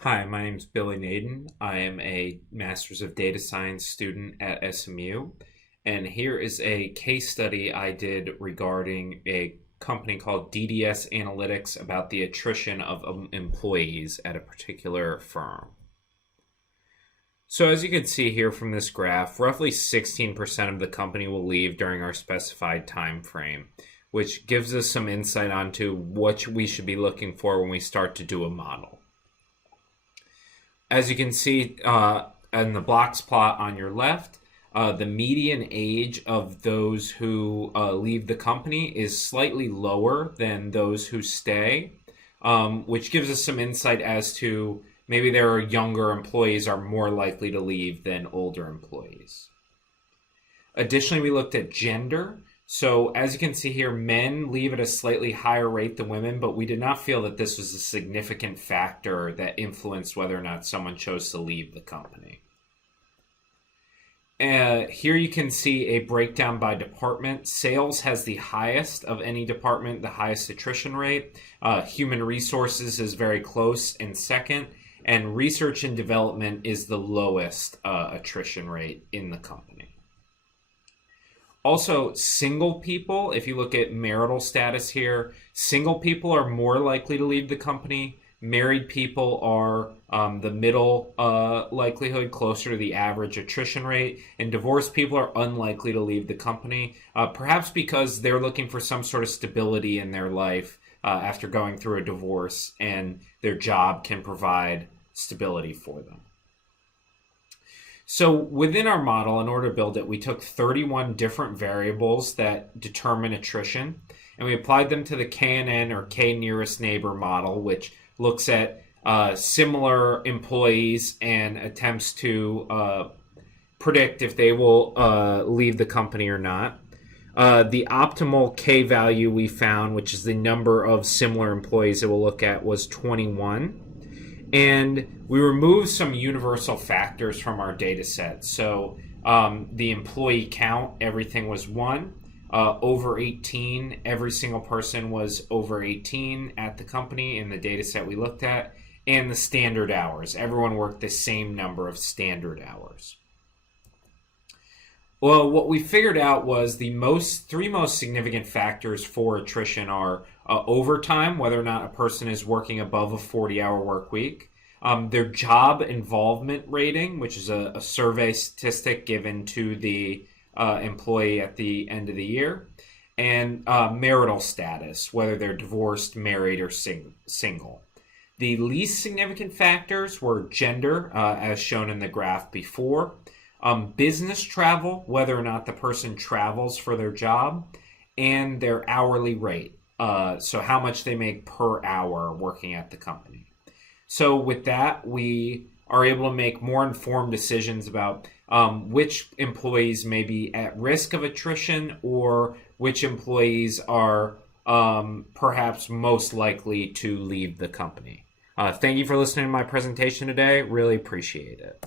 Hi, my name is Billy Naden. I am a Master's of Data Science student at SMU, and here is a case study I did regarding a company called DDSAnalytics about the attrition of employees at a particular firm. So as you can see here from this graph, roughly 16% of the company will leave during our specified time frame, which gives us some insight onto what we should be looking for when we start to do a model. As you can see in the blocks plot on your left, the median age of those who leave the company is slightly lower than those who stay, which gives us some insight as to maybe there are younger employees are more likely to leave than older employees. Additionally, we looked at gender. So as you can see here, men leave at a slightly higher rate than women, but we did not feel that this was a significant factor that influenced whether or not someone chose to leave the company. Here you can see a breakdown by department. Sales has the highest of any department, the highest attrition rate. Human resources is very close in second, and research and development is the lowest attrition rate in the company. Also, single people, if you look at marital status here, single people are more likely to leave the company. Married people are the middle likelihood, closer to the average attrition rate. And divorced people are unlikely to leave the company, perhaps because they're looking for some sort of stability in their life after going through a divorce, and their job can provide stability for them. So within our model, in order to build it, we took 31 different variables that determine attrition, and we applied them to the KNN or K nearest neighbor model, which looks at similar employees and attempts to predict if they will leave the company or not. The optimal K value we found, which is the number of similar employees that we'll look at, was 21. And we removed some universal factors from our data set. So the employee count, everything was 1. Over 18, every single person was over 18 at the company in the data set we looked at. And the standard hours. Everyone worked the same number of standard hours. Well, what we figured out was the three most significant factors for attrition are overtime, whether or not a person is working above a 40-hour work week, their job involvement rating, which is a survey statistic given to the employee at the end of the year, and marital status, whether they're divorced, married, or single. The least significant factors were gender, as shown in the graph before, business travel, whether or not the person travels for their job, and their hourly rate, so how much they make per hour working at the company. So with that, we are able to make more informed decisions about which employees may be at risk of attrition or which employees are perhaps most likely to leave the company. Thank you for listening to my presentation today. Really appreciate it.